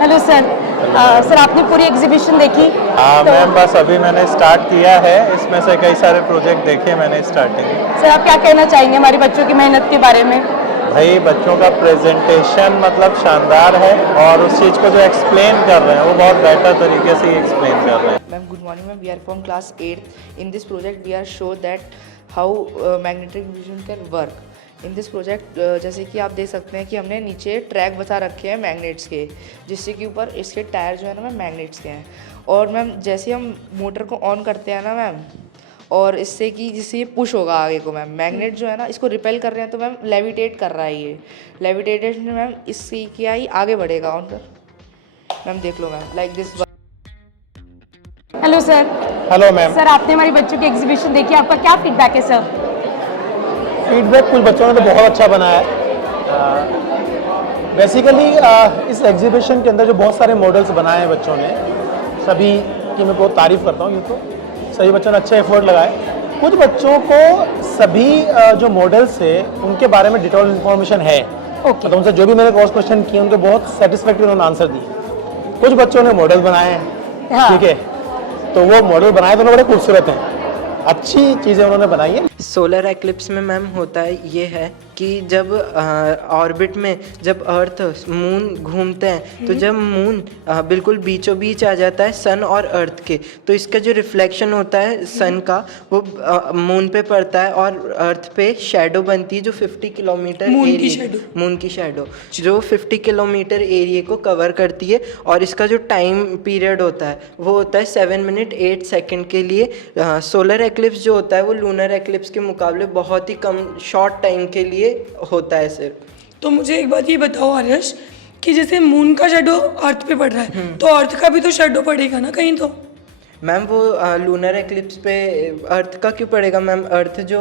Hello sir. Sir आपने पूरी exhibition देखी? हाँ मैम, बस अभी मैंने स्टार्ट किया है। इसमें से कई सारे प्रोजेक्ट देखे मैंने स्टार्टिंग में। सर आप क्या कहना चाहेंगे हमारे बच्चों की मेहनत के बारे में? भाई बच्चों का प्रेजेंटेशन मतलब शानदार है, और उस चीज़ को जो एक्सप्लेन कर रहे हैं वो बहुत बेहतर तरीके से एक्सप्लेन कर रहे हैं। Ma'am, good morning, ma'am. We are from class 8th. In this project, we are show that how magnetic vision can work. In this project जैसे कि आप देख सकते हैं कि हमने नीचे ट्रैक बता रखे हैं मैग्नेट्स के, जिससे कि ऊपर इसके टायर जो है ना मैम मैग्नेट्स के हैं। और मैम जैसे हम मोटर को ऑन करते हैं ना मैम, और इससे कि जिससे ये पुश होगा आगे को मैम, मैग्नेट जो है ना इसको रिपेल कर रहे हैं, तो मैम लेविटेट कर रहा है ये लेविटेशन मैम, इससे क्या ही आगे बढ़ेगा ऑन कर। मैम देख लो ma'am, like this. Hello sir. Hello ma'am. Sir आपने हमारी बच्चों की एग्जीबिशन देखी, आपका क्या फीडबैक है सर? फीडबैक कुछ बच्चों ने तो बहुत अच्छा बनाया है। बेसिकली इस एग्जीबिशन के अंदर जो बहुत सारे मॉडल्स बनाए हैं बच्चों ने, सभी की मैं बहुत तारीफ़ करता हूँ। इनको सभी बच्चों ने अच्छे एफर्ट लगाए। कुछ बच्चों को सभी जो मॉडल्स है उनके बारे में डिटेल इन्फॉर्मेशन है। तो उनसे जो भी मैंने क्रॉस क्वेश्चन किए उनके बहुत सेटिस्फैक्टरी उन्होंने आंसर दिए। कुछ बच्चों ने मॉडल बनाए हैं, ठीक है, तो वो मॉडल बनाए तो बड़े खूबसूरत हैं, अच्छी चीज़ें उन्होंने बनाई है। सोलर एक्लिप्स में मैम होता है ये है कि जब ऑर्बिट में जब अर्थ मून घूमते हैं, तो जब मून बिल्कुल बीचों बीच आ जाता है सन और अर्थ के, तो इसका जो रिफ्लेक्शन होता है सन का वो मून पे पड़ता है, और अर्थ पे शैडो बनती है जो 50 किलोमीटर मून की शैडो जो 50 किलोमीटर एरिया को कवर करती है। और इसका जो टाइम पीरियड होता है वो होता है 7 मिनट 8 सेकेंड के लिए। सोलर एक्लिप्स जो होता है वो लूनर एक्लिप्स के मुकाबले बहुत ही कम शॉर्ट टाइम के लिए होता है सिर्फ। तो मुझे एक बात ये बताओ आर्यश, कि जैसे मून का शेडो अर्थ पे पड़ रहा है, तो अर्थ का भी तो शेडो पड़ेगा ना कहीं तो? मैम वो लूनर एक्लिप्स पे अर्थ का क्यों पड़ेगा मैम? अर्थ जो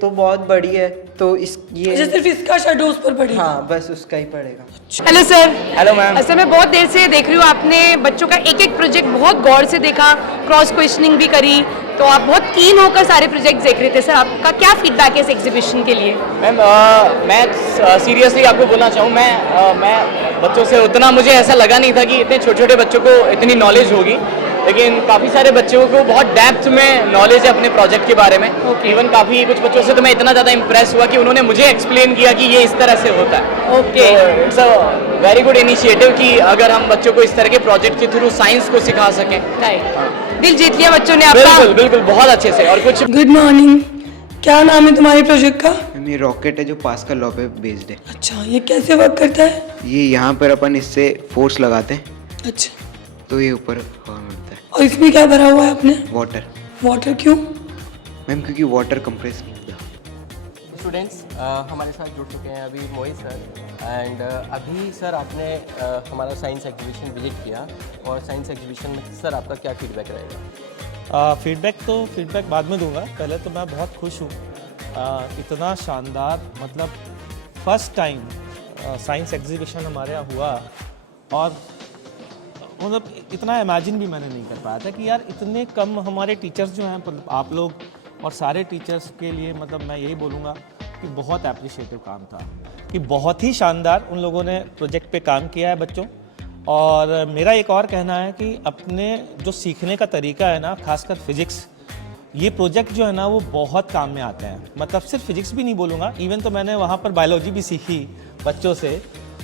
तो बहुत बड़ी है, तो इस ये अच्छा सिर्फ इसका शेडो उस पर पड़ेगा? हाँ बस उसका ही पड़ेगा। Hello sir. Hello ma'am. Sir मैं बहुत देर से देख रही हूँ, आपने बच्चों का एक एक प्रोजेक्ट बहुत गौर से देखा, क्रॉस क्वेश्चनिंग भी करी, तो आप बहुत कीन होकर सारे प्रोजेक्ट देख रहे थे। सर आपका क्या फीडबैक है इस एग्जीबिशन के लिए? मैम मैं सीरियसली आपको बोलना चाहूँ, मैं बच्चों से उतना मुझे ऐसा लगा नहीं था कि इतने छोटे छोटे बच्चों को इतनी नॉलेज होगी, लेकिन काफ़ी सारे बच्चों को बहुत डेप्थ में नॉलेज है अपने प्रोजेक्ट के बारे में। इवन काफ़ी कुछ बच्चों से तो मैं इतना ज़्यादा इंप्रेस हुआ कि उन्होंने मुझे एक्सप्लेन किया कि ये इस तरह से होता है। Okay, it's a very good initiative कि अगर हम बच्चों को इस तरह के प्रोजेक्ट के थ्रू साइंस को सिखा सकें। दिल जीत लिया बच्चों ने आपका। बिल्कुल बिल्कुल, बहुत अच्छे से। और कुछ गुड मॉर्निंग, क्या नाम है तुम्हारे प्रोजेक्ट का? ये रॉकेट है जो पास्कल लॉ पे बेस्ड है। अच्छा, ये कैसे वर्क करता है? ये यहाँ पर अपन इससे फोर्स लगाते हैं, अच्छा, तो ये ऊपर हवा मिलता है। और इसमें क्या भरा हुआ है आपने? वाटर। वाटर क्यों? मैम क्योंकि वाटर कंप्रेस नहीं होता। स्टूडेंट्स हमारे साथ जुड़ चुके हैं अभी मोहित सर, एंड अभी सर आपने हमारा साइंस एग्जीबिशन विजिट किया, और साइंस एग्जीबिशन में सर आपका क्या फीडबैक रहेगा? फीडबैक बाद में दूंगा। पहले तो मैं बहुत खुश हूँ, इतना शानदार, मतलब फर्स्ट टाइम साइंस एग्जीबिशन हमारे यहाँ हुआ, और मतलब इतना इमेजिन भी मैंने नहीं कर पाया था कि यार इतने कम हमारे टीचर्स जो हैं, मतलब आप लोग और सारे टीचर्स के लिए मतलब मैं यही बोलूँगा कि बहुत एप्रिशिएटिव काम था, कि बहुत ही शानदार उन लोगों ने प्रोजेक्ट पे काम किया है बच्चों। और मेरा एक और कहना है कि अपने जो सीखने का तरीका है ना, खासकर फिजिक्स, ये प्रोजेक्ट जो है ना वो बहुत काम में आते हैं। मतलब सिर्फ फिजिक्स भी नहीं बोलूँगा, इवन तो मैंने वहाँ पर बायोलॉजी भी सीखी बच्चों से,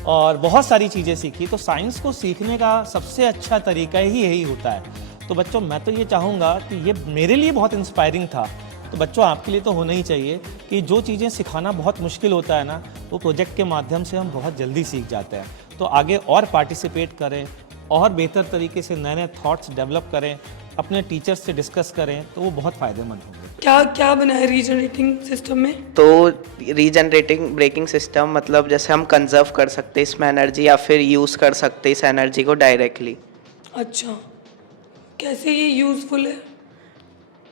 और बहुत सारी चीज़ें सीखी। तो साइंस को सीखने का सबसे अच्छा तरीका ही यही होता है। तो बच्चों मैं तो ये चाहूँगा कि ये मेरे लिए बहुत इंस्पायरिंग था, तो बच्चों आपके लिए तो होना ही चाहिए कि जो चीज़ें सिखाना बहुत मुश्किल होता है ना, वो प्रोजेक्ट के माध्यम से हम बहुत जल्दी सीख जाते हैं। तो आगे और पार्टिसिपेट करें, और बेहतर तरीके से नए नए थॉट्स डेवलप करें, अपने टीचर्स से डिस्कस करें, तो वो बहुत फ़ायदेमंद होंगे। क्या क्या बना है रीजनरेटिंग सिस्टम में? तो रीजनरेटिंग ब्रेकिंग सिस्टम मतलब जैसे हम कंजर्व कर सकते हैं इसमें एनर्जी, या फिर यूज़ कर सकते हैं इस एनर्जी को डायरेक्टली। अच्छा, कैसे ये यूज़फुल है?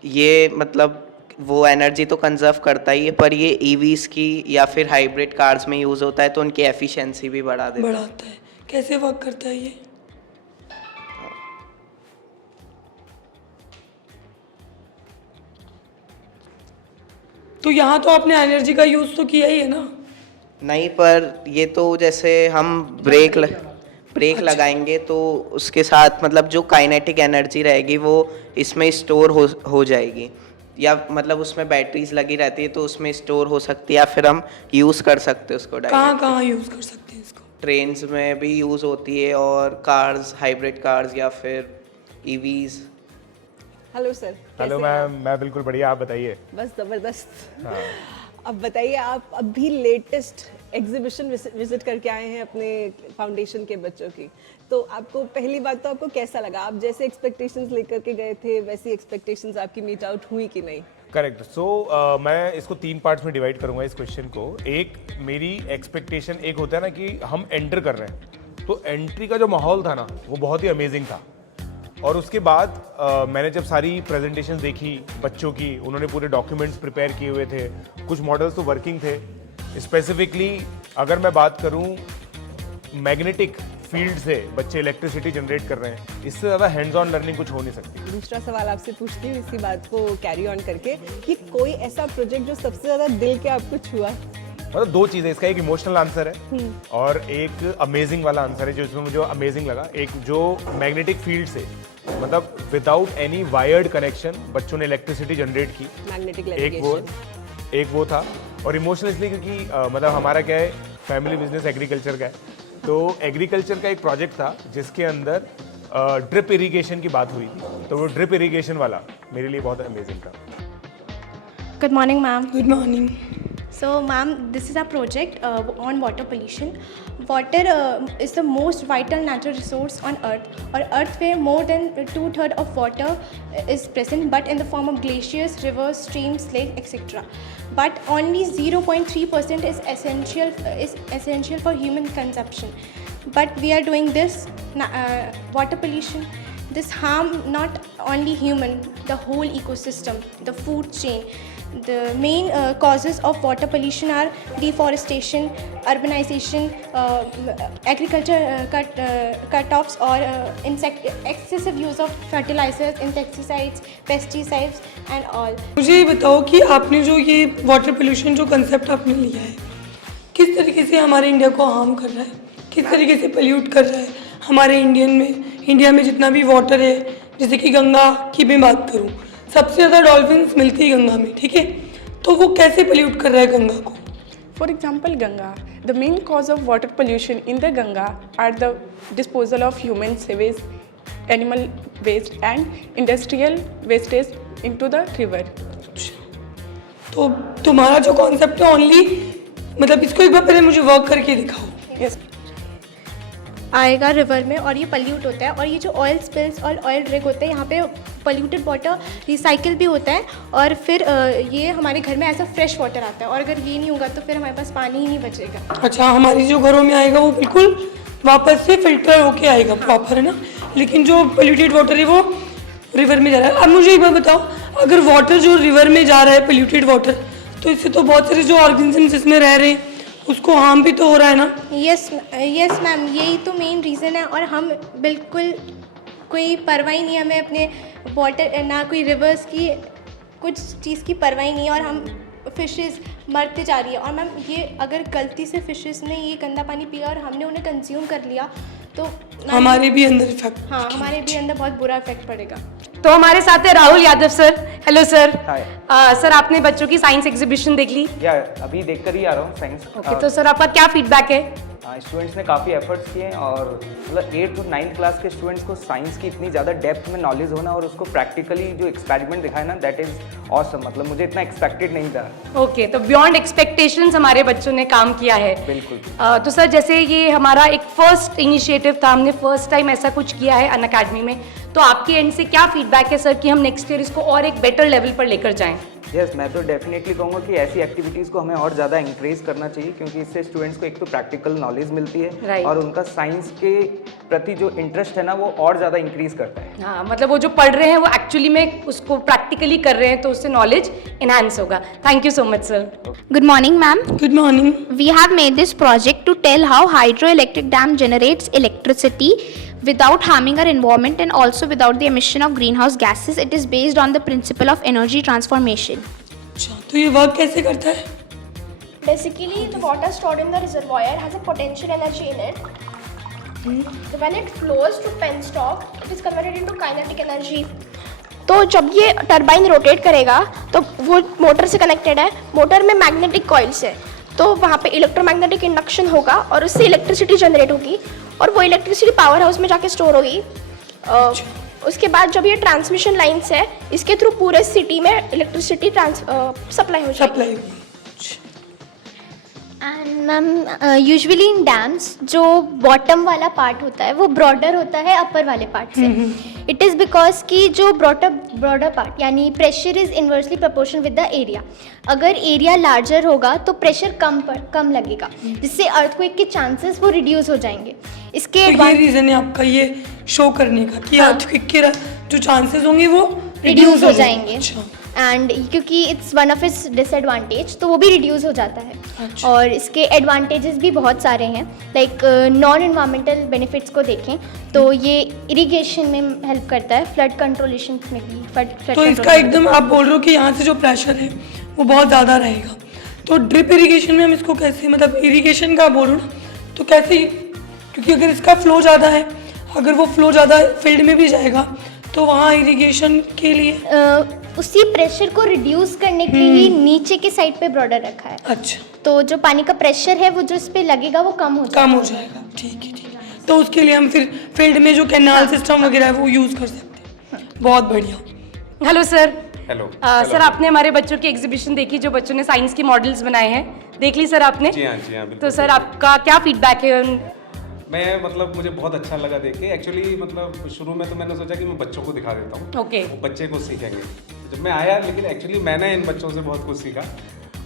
ये मतलब वो एनर्जी तो कंजर्व करता ही है, पर ये ईवीज़ की या फिर हाइब्रिड कार्स में यूज़ होता है, तो उनकी एफिशिएंसी भी बढ़ाता है। कैसे वर्क करता है ये? तो यहाँ तो आपने एनर्जी का यूज़ तो किया ही है ना? नहीं, पर ये तो जैसे हम ब्रेक लगाएंगे तो उसके साथ मतलब जो काइनेटिक एनर्जी रहेगी वो इसमें स्टोर हो जाएगी, या मतलब उसमें बैटरीज लगी रहती है तो उसमें स्टोर हो सकती है, या फिर हम यूज़ कर सकते हैं उसको कहाँ कहाँ यूज़ कर सकते हैं इसको? ट्रेन्स में भी यूज़ होती है और कार्स, हाइब्रिड कार्स या फिर EVs. Hello sir. Hello ma'am, मैं बिल्कुल बढ़िया, आप बताइए। बस ज़बरदस्त। अब बताइए, आप अभी लेटेस्ट एग्जीबिशन विजिट करके आए हैं अपने फाउंडेशन के बच्चों की, तो आपको पहली बात तो आपको कैसा लगा? आप जैसे एक्सपेक्टेशंस लेकर के गए थे वैसी एक्सपेक्टेशंस आपकी मीट आउट हुई कि नहीं? करेक्ट। सो मैं इसको 3 पार्ट्स में डिवाइड करूंगा इस क्वेश्चन को। एक मेरी एक्सपेक्टेशन, एक होता है ना कि हम एंटर कर रहे हैं, तो एंट्री का जो माहौल था ना वो बहुत ही अमेजिंग था। और उसके बाद मैंने जब सारी प्रेजेंटेशन देखी बच्चों की, उन्होंने पूरे डॉक्यूमेंट्स प्रिपेयर किए हुए थे, कुछ मॉडल्स तो वर्किंग थे। स्पेसिफिकली अगर मैं बात करूं मैग्नेटिक फील्ड से बच्चे इलेक्ट्रिसिटी जनरेट कर रहे हैं, इससे ज़्यादा हैंड्स ऑन लर्निंग कुछ हो नहीं सकती। दूसरा सवाल आपसे पूछती हूँ इसी बात को कैरी ऑन करके, कि कोई ऐसा प्रोजेक्ट जो सबसे ज़्यादा दिल के आपको छुआ? मतलब 2 चीज़ें, इसका एक इमोशनल आंसर है और एक अमेजिंग वाला आंसर है, जो इसमें मुझे अमेजिंग लगा। एक जो मैग्नेटिक फील्ड से मतलब विदाउट एनी वायर्ड कनेक्शन बच्चों ने इलेक्ट्रिसिटी जनरेट की, मैग्नेटिक एक वो था। और इमोशनल इसलिए क्योंकि मतलब हमारा क्या है, फैमिली बिजनेस एग्रीकल्चर का है, तो एग्रीकल्चर का एक प्रोजेक्ट था जिसके अंदर ड्रिप इरिगेशन की बात हुई थी, तो वो ड्रिप इरिगेशन वाला मेरे लिए बहुत अमेजिंग था। Good morning, ma'am. Good morning. So, ma'am, this is our project on water pollution. Water is the most vital natural resource on Earth. Or Earth where more than 2/3 of water is present, but in the form of glaciers, rivers, streams, lakes, etc. But only 0.3% is essential for human consumption. But we are doing this water pollution. This harm not only human, the whole ecosystem, the food chain. The main causes of water pollution are deforestation, urbanization, agriculture cut-offs, or excessive use of fertilizers, insecticides, pesticides and all. मुझे ये बताओ कि आपने जो ये water pollution जो concept आपने लिया है, किस तरीके से हमारे इंडिया को हार्म कर रहा है, किस तरीके से पोल्यूट कर रहा है हमारे इंडिया में जितना भी वाटर है। जैसे कि गंगा की मैं बात करूँ, सबसे ज़्यादा डॉल्फिन्स मिलती है गंगा में, ठीक है, तो वो कैसे पोल्यूट कर रहा है गंगा को? For example, Ganga. The main cause of water pollution in the Ganga are the disposal of human sewage, animal waste and industrial wastage into the river. तो तुम्हारा जो कॉन्सेप्ट है ओनली, मतलब इसको एक बार पहले मुझे वर्क करके दिखाओ। Yes. आएगा रिवर में और ये पल्यूट होता है, और ये जो ऑयल स्पिल्स और ऑयल ड्रिग होते हैं, यहाँ पे पल्यूटेड वाटर रिसाइकिल भी होता है, और फिर ये हमारे घर में ऐसा फ्रेश वाटर आता है, और अगर ये नहीं होगा तो फिर हमारे पास पानी ही नहीं बचेगा। अच्छा, हमारी जो घरों में आएगा वो बिल्कुल वापस से फिल्टर होके आएगा प्रॉपर, है ना, लेकिन जो पल्यूटेड वाटर है वो रिवर में जा रहा है। अब मुझे एक बात बताओ, अगर वाटर जो रिवर में जा रहा है पल्यूटेड वाटर, तो इससे तो बहुत सारे जो ऑर्गेनिजम्स इसमें रह रहे हैं उसको हार्म भी तो हो रहा है ना? यस मैम, यही तो मेन रीज़न है, और हम बिल्कुल कोई परवाह ही नहीं है हमें अपने वाटर, ना कोई रिवर्स की कुछ चीज़ की परवाह ही नहीं है, और हम फिशेस मरते जा रही है। और मैम ये अगर गलती से फिशेस ने ये गंदा पानी पिया और हमने उन्हें कंज्यूम कर लिया तो हमारे भी अंदर इफेक्ट, हाँ हमारे भी अंदर बहुत बुरा इफेक्ट पड़ेगा। तो हमारे साथ है Rahul Yadav sir. Hello sir. Hi sir, आपने बच्चों की साइंस एग्जीबिशन देख ली? या अभी देखकर ही आ रहा हूँ साइंस। ओके, तो सर आपका क्या फीडबैक है? स्टूडेंट्स ने काफ़ी एफर्ट्स किए हैं, और मतलब 8th और 9th क्लास के स्टूडेंट्स को साइंस की इतनी ज़्यादा डेप्थ में नॉलेज होना और उसको प्रैक्टिकली जो एक्सपेरिमेंट दिखाया ना, दैट इज़ ऑसम। मतलब मुझे इतना एक्सपेक्टेड नहीं था। ओके, तो बियॉन्ड एक्सपेक्टेशंस हमारे बच्चों ने काम किया है। बिल्कुल। तो सर, जैसे ये हमारा एक फर्स्ट इनिशिएटिव था, हमने फर्स्ट टाइम ऐसा कुछ किया है अनअकैडमी में, तो आपके एंड से क्या फीडबैक है सर कि हम नेक्स्ट ईयर इसको और एक बेटर लेवल पर लेकर जाएं? यस, मैं तो डेफिनेटली कहूँगा कि ऐसी एक्टिविटीज़ को हमें और ज़्यादा इंक्रेज करना चाहिए, क्योंकि इससे स्टूडेंट्स को एक तो प्रैक्टिकल नॉलेज मिलती है और उनका साइंस के प्रति जो इंटरेस्ट है ना वो और ज़्यादा इंक्रीज करता है। हाँ, मतलब वो जो पढ़ रहे हैं वो एक्चुअली में उसको प्रैक्टिकली कर रहे हैं, तो उससे नॉलेज इनहांस होगा। Thank you so much sir. Good morning, ma'am. Good morning. We have made this project to tell how hydroelectric dam generates electricity without harming our environment and also without the emission of greenhouse gases. It is based on the principle of energy transformation. अच्छा, तो ये work कैसे करता है? Basically, the water stored in the reservoir has a potential energy in it. When it flows to penstock, it is converted into kinetic energy. तो जब ये turbine rotate करेगा तो वो मोटर से कनेक्टेड है, मोटर में मैग्नेटिक कॉइल्स है, तो वहाँ पे इलेक्ट्रोमैग्नेटिक इंडक्शन होगा और उससे इलेक्ट्रिसिटी जनरेट होगी और वो इलेक्ट्रिसिटी पावर हाउस में जाके स्टोर होगी। उसके बाद जब ये ट्रांसमिशन लाइन्स है, इसके थ्रू पूरे सिटी में इलेक्ट्रिसिटी सप्लाई हो जाएगी। And ma'am usually in dams जो बॉटम वाला पार्ट होता है वो ब्रॉडर होता है अपर वाले पार्ट से। इट इज़ बिकॉज कि जो ब्रॉडर पार्ट यानी pressure is inversely proportional with the area. अगर एरिया लार्जर होगा तो प्रेशर कम लगेगा, जिससे अर्थक्वेक के चांसेस वो रिड्यूस हो जाएंगे। इसके तो ये रीज़न है आपका ये शो करने का कि अर्थक्वेक के जो चांसेस होंगे वो रिड्यूस हो जाएंगे। एंड क्योंकि it's one of its disadvantage, तो वो भी रिड्यूस हो जाता है। अच्छा। और इसके एडवांटेजेस भी बहुत सारे हैं, लाइक नॉन इन्वायरमेंटल बेनिफिट्स को देखें तो ये इरिगेशन में हेल्प करता है, फ्लड कंट्रोलेशन में भी। फ्लड तो इसका एकदम आप बोल रहे हो कि यहाँ से जो प्रेशर है वो बहुत ज़्यादा रहेगा, तो ड्रिप इरिगेशन में हम इसको कैसे, मतलब इरिगेशन का बोल रहे हो ना, तो कैसे, क्योंकि अगर इसका फ्लो ज़्यादा है, अगर वो फ्लो ज़्यादा फील्ड में भी जाएगा तो वहाँ इरिगेशन के लिए उसी प्रेशर को रिड्यूस करने के लिए नीचे के साइड पे ब्रॉडर रखा है। अच्छा। तो जो पानी का प्रेशर है वो जो इस पे लगेगा वो कम हो जाएगा। ठीक है। तो उसके लिए हम फिर फील्ड में जो कैनाल सिस्टम वगैरह है वो यूज़ कर सकते हैं। बहुत बढ़िया। Hello sir. हेलो सर, आपने हमारे बच्चों की एग्जीबिशन देखी, जो बच्चों ने साइंस के मॉडल्स बनाए हैं, देख ली सर आपने? जी हाँ तो सर आपका क्या फीडबैक है? मैं मतलब मुझे बहुत अच्छा लगा देख के। एक्चुअली मतलब शुरू में तो मैंने सोचा कि मैं बच्चों को दिखा देता हूँ, ओके, वो बच्चे को सीखेंगे। जब मैं आया, लेकिन एक्चुअली मैंने इन बच्चों से बहुत कुछ सीखा।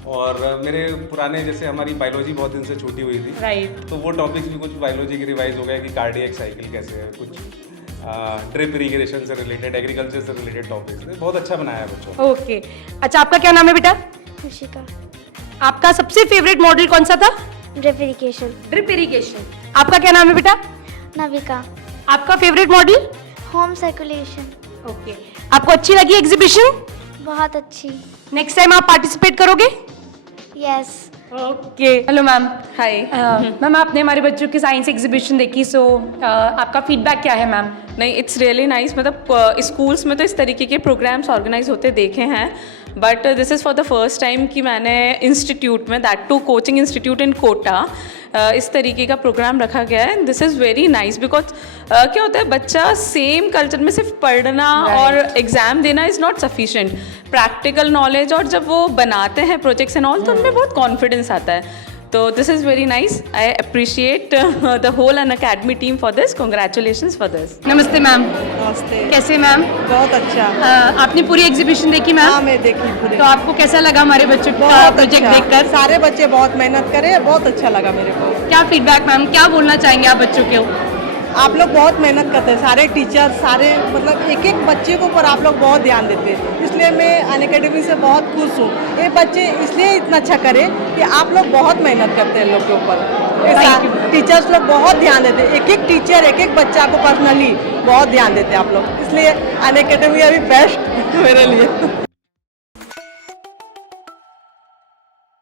और मेरे पुराने, जैसे हमारी बायोलॉजी बहुत दिन से छूटी हुई थी, राइट, तो वो टॉपिक्स भी कुछ बायोलॉजी के रिवाइज हो गए कि कार्डियक साइकिल कैसे है, कुछ ड्रिप इरिगेशन से रिलेटेड, एग्रीकल्चर से रिलेटेड टॉपिक्स बहुत अच्छा बनाया है बच्चों। ओके, अच्छा, आपका क्या नाम है बेटा? खुशिका। आपका सबसे फेवरेट मॉडल कौन सा था? Drip irrigation. Drip irrigation. आपका क्या नाम है बेटा? नविका। आपका favourite model? Home circulation. Okay, आपको अच्छी लगी एग्जीबिशन? बहुत अच्छी। नेक्स्ट टाइम आप पार्टिसिपेट करोगे? Yes. Okay. Hello ma'am. Hi ma'am, आपने हमारे बच्चों की साइंस एग्जीबिशन देखी, सो आपका फीडबैक क्या है मैम? नहीं, इट्स रियली नाइस। मतलब स्कूल्स में तो इस तरीके के प्रोग्राम्स ऑर्गेनाइज होते देखे हैं, but this is for the first time कि मैंने इंस्टीट्यूट में, that too coaching institute in Kota, इस तरीके का प्रोग्राम रखा गया है। This is very nice because क्या होता है, बच्चा सेम कल्चर में सिर्फ पढ़ना और एग्ज़ाम देना is not sufficient. Practical knowledge, और जब वो बनाते हैं प्रोजेक्ट्स एंड ऑल, तो उनमें बहुत कॉन्फिडेंस आता है। तो this is very nice. I appreciate the whole Unacademy team for this. Congratulations for this. नमस्ते मैम। नमस्ते। कैसे मैम? बहुत अच्छा। आपने पूरी एग्जीबिशन देखी मैम? हाँ, मैं देखी पूरी। तो आपको कैसा लगा हमारे बच्चों का प्रोजेक्ट देखकर? सारे बच्चे बहुत मेहनत करे, बहुत अच्छा लगा मेरे को। क्या फीडबैक मैम, क्या बोलना चाहेंगे आप बच्चों को? आप लोग बहुत मेहनत करते हैं, सारे टीचर, सारे मतलब एक एक बच्चे को पर आप लोग बहुत ध्यान देते हैं, इसलिए मैं अनअकैडमी से बहुत खुश हूँ। ये बच्चे इसलिए इतना अच्छा करे कि आप लोग बहुत मेहनत करते हैं लोग के ऊपर। टीचर्स लोग बहुत ध्यान देते हैं, एक एक टीचर एक एक बच्चा को पर्सनली बहुत ध्यान देते हैं आप लोग, इसलिए अनअकैडमी अभी बेस्ट मेरे लिए।